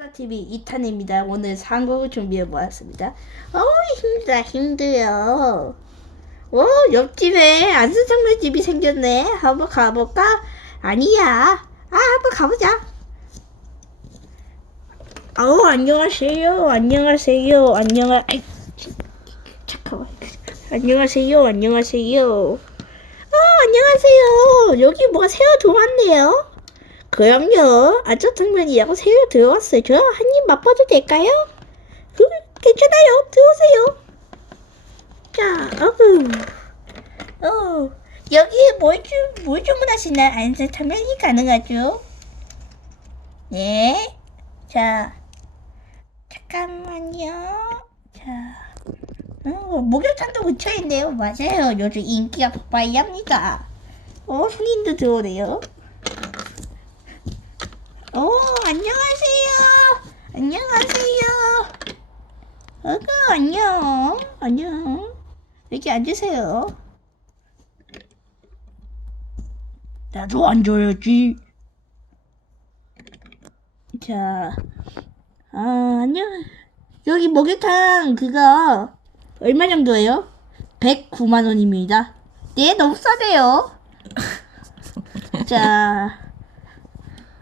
소다TV 2탄입니다. 오늘 상곡을 준비해 보았습니다. 어우, 힘들다, 힘들어. 오, 옆집에 안수정네 집이 생겼네. 한번 가볼까? 아니야. 아, 한번 가보자. 아우, 안녕하세요. 안녕하세요. 안녕하, 아이, 잠깐만. 안녕하세요. 안녕하세요. 아, 안녕하세요. 여기 뭐가 새어 들어왔네요. 그럼요. 아저탕면이라고 새로 들어왔어요. 저 한 입 맛봐도 될까요? 그, 괜찮아요. 들어오세요. 자, 어우. 어, 여기에 뭘, 주, 뭘 주문하시나? 안사탕면이 가능하죠? 네. 자, 잠깐만요. 자, 어, 목욕탕도 근처에 있네요. 맞아요. 요즘 인기가 폭발합니다. 어, 손님도 들어오네요. 오, 안녕하세요. 안녕하세요. 어구, 안녕. 안녕. 여기 앉으세요. 나도 앉아야지. 자, 아, 안녕. 여기 목욕탕 그거 얼마 정도예요? 109만 원입니다. 네, 너무 싸네요. 자,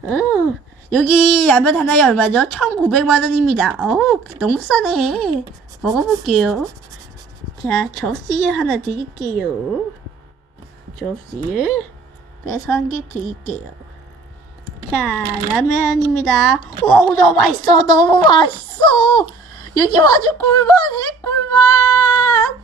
어, 여기 라면 하나에 얼마죠? 1,900만 원입니다. 어우, 너무 싸네. 먹어볼게요. 자, 접시에 하나 드릴게요. 접시에 빼서 한 개 드릴게요. 자, 라면입니다. 오, 너무 맛있어. 너무 맛있어. 여기 아주 꿀맛해, 꿀맛.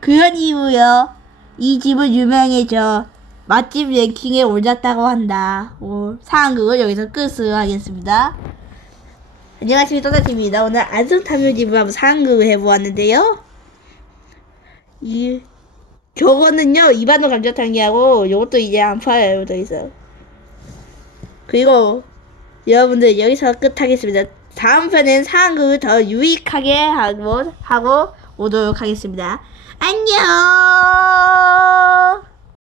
그런 이유요. 이 집은 유명해져. 맛집 랭킹에 올랐다고 한다. 오, 상황극을 여기서 끝으로 하겠습니다. 안녕하십니까, 또다팀입니다. 오늘 안성탐유집을 한번 상황극을 해보았는데요. 이, 저거는요, 이반호 감자탕이하고, 요것도 이제 안 팔아요, 더 이상. 그리고, 여러분들, 여기서 끝하겠습니다. 다음 편엔 상황극을 더 유익하게 하고, 하고 오도록 하겠습니다. 안녕!